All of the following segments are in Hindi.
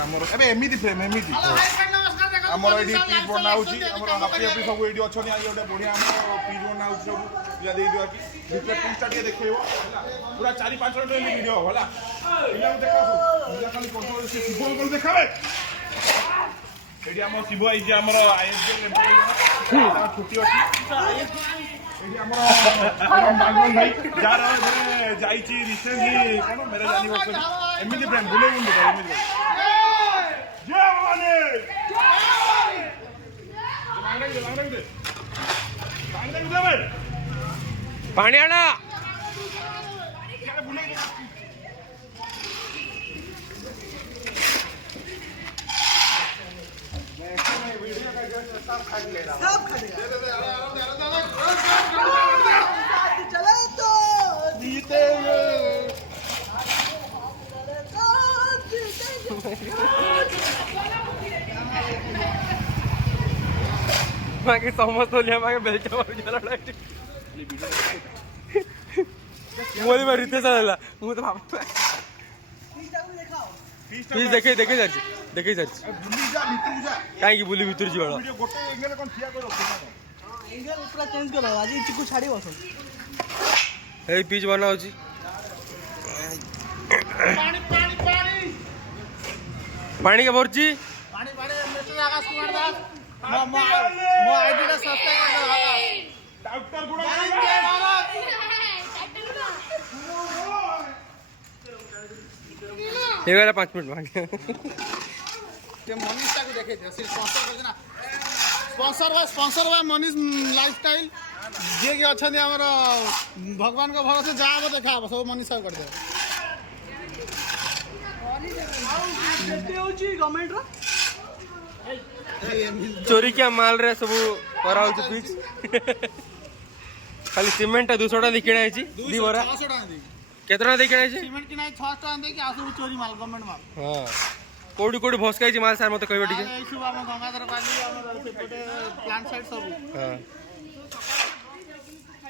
आमर एबे एमिति फ्रेम एमिति आमर एडी पीस बना होची आमर हापी हापी सब एडी अछनी आई ओटे बढ़िया आमर पीस बना होची सब या दे दिया कि भितर पीसटा के देखैबो होला पूरा 4-5 मिनट वीडियो होला इला देखा सब इला खाली कंट्रोल से शिव को देखाबे एडी आमर शिव आई जे आमर आईएसएल एम्प्लॉय छुट्टी अछि एडी आमर बागवान भाई जार जाईची रिसेंटली कोन मेरे एनिवर्सरी एमिति फ्रेम बुले बुंदे एमिति जय भवानी पानी आना चलो तो जीते मागे समज होली मागे बेलच्यावर गेला मोली में रितेश आला मु तो बाबा प्लीज देखे देखे जाची देखे जाची बुली जा भितर जा काहे की बुली भितर जीवाला वीडियो गोटे एंगल कोन थिया कर रखो एंगल पूरा चेंज करो आज चिकू छाड़ी बसो ए पिच बना होची पानी पानी पानी पानी के भरची पानी पानी मिस्टर आकाश कुमार दास मो आईडी ला सब्सक्राइब कर दो आकाश डॉक्टर गुड़ा ये वाला 5 मिनट मांगे के मनीष को देखे थे स्पॉन्सर कर देना स्पॉन्सर बा मनीष लाइफस्टाइल जे के अच्छा हमर भगवान को भरोसे जाब देखा सब मनीष सर कर दे गवर्नमेंट रो चोरी क्या माल रे सब करा होची पिच खाली सीमेंट 200 टा दिखिना आइची दी बरा 600 टका दे केतना दिखिना आइची सीमेंट की नहीं 600 टका दे कि आसु चोरी माल गवर्नमेंट माल हां कोडी कोडी भोसकाई माल सार मते कहबे ठीक ए सुबह हम गंगाधर पाली हमर सेपटे प्लांट साइड सब हां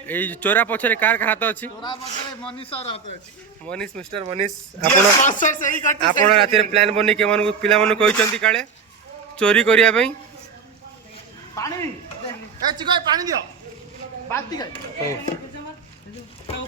ए चोरा पछरे कार का हाथ अछि तोरा बदले मनीष सर होते अछि मनीष मिस्टर मनीष स्पॉन्सर सही करती आपण राति प्लान बनी के मन पिला मन कहचंती काले चोरी करिया पई पानी ए चिकई पानी दियो बाती गई हो